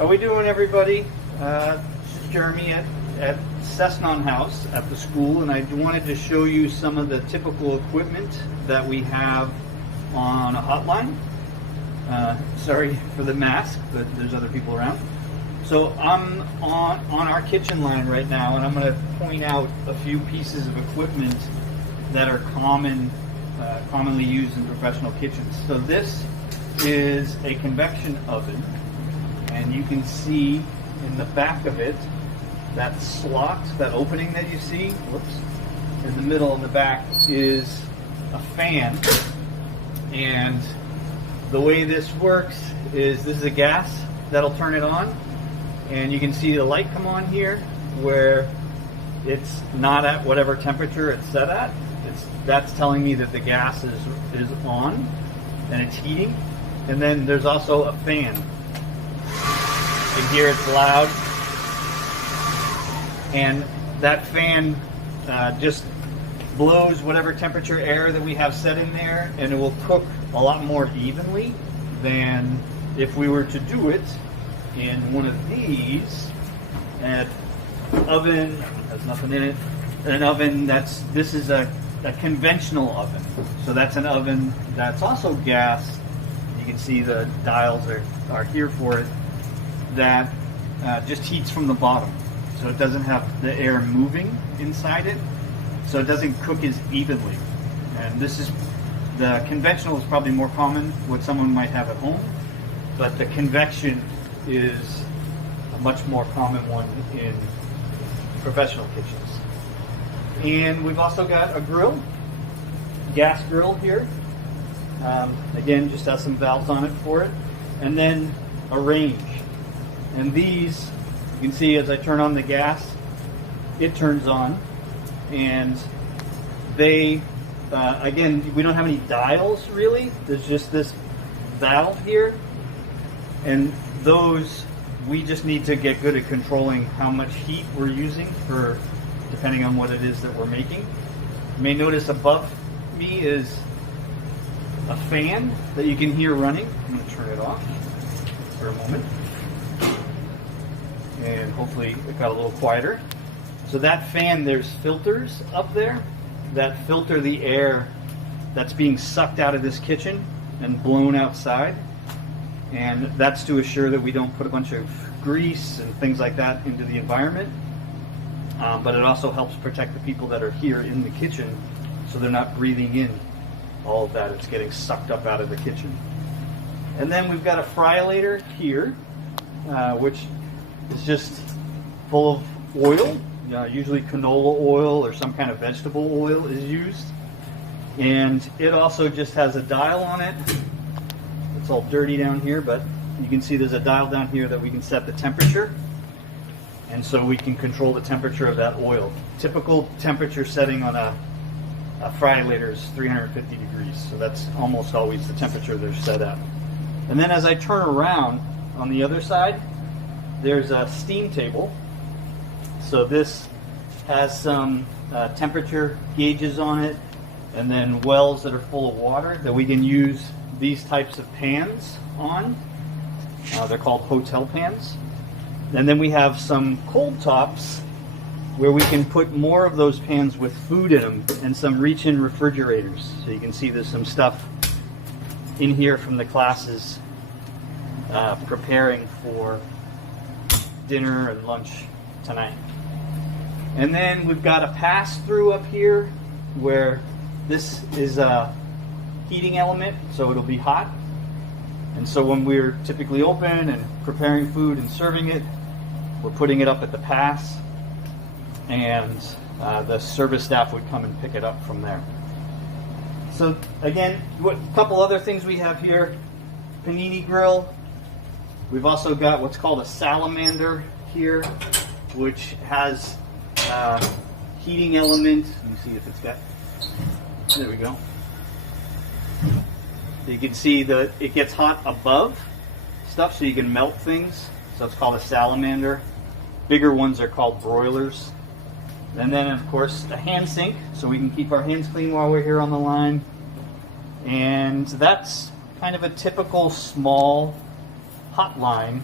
How we doing, everybody? This is Jeremy at Cessnon House at the school, and I wanted to show you some of the typical equipment that we have on a hotline. Sorry for the mask, but there's other people around. So I'm on our kitchen line right now, and I'm going to point out a few pieces of equipment that are commonly used in professional kitchens. So this is a convection oven, and you can see in the back of it that slot, that opening that you see, in the middle and the back is a fan. And the way this works is this is a gas that'll turn it on, and you can see the light come on here where it's not at whatever temperature it's set at. That's telling me that the gas is on and it's heating. And then there's also a fan. You can hear it's loud, and that fan just blows whatever temperature air that we have set in there, and it will cook a lot more evenly than if we were to do it in one of these. An oven has nothing in it. An oven this is a conventional oven. So that's an oven that's also gas. You can see the dials are here for it. That just heats from the bottom. So it doesn't have the air moving inside it. So it doesn't cook as evenly. And the conventional is probably more common, what someone might have at home. But the convection is a much more common one in professional kitchens. And we've also got a grill, gas grill here. Again, just has some valves on it for it. And then a range. And these, you can see as I turn on the gas, it turns on. And they, again, we don't have any dials really. There's just this valve here. And those, we just need to get good at controlling how much heat we're using depending on what it is that we're making. You may notice above me is a fan that you can hear running. I'm going to turn it off for a moment. And hopefully it got a little quieter. So that fan, there's filters up there that filter the air that's being sucked out of this kitchen and blown outside. And that's to assure that we don't put a bunch of grease and things like that into the environment. But it also helps protect the people that are here in the kitchen so they're not breathing in all of that. It's getting sucked up out of the kitchen. And then we've got a fryolator here, which is just full of oil. Usually canola oil or some kind of vegetable oil is used. And it also just has a dial on it. It's all dirty down here, but you can see there's a dial down here that we can set the temperature. And so we can control the temperature of that oil. Typical temperature setting on a fryolator is 350 degrees. So that's almost always the temperature they're set at. And then as I turn around on the other side, there's a steam table. So this has some temperature gauges on it, and then wells that are full of water that we can use these types of pans on. They're called hotel pans. And then we have some cold tops where we can put more of those pans with food in them, and some reach-in refrigerators. So you can see there's some stuff in here from the classes preparing for dinner and lunch tonight. And then we've got a pass-through up here where this is a heating element, so it'll be hot. And so when we're typically open and preparing food and serving it, we're putting it up at the pass, and the service staff would come and pick it up from there. So again, a couple other things we have here. Panini grill. We've also got what's called a salamander here, which has heating element. Let me see if it's got, there we go. You can see that it gets hot above stuff, so you can melt things. So it's called a salamander. Bigger ones are called broilers. And then, of course, a hand sink, so we can keep our hands clean while we're here on the line. And that's kind of a typical small hotline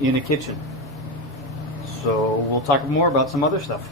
in a kitchen. So we'll talk more about some other stuff.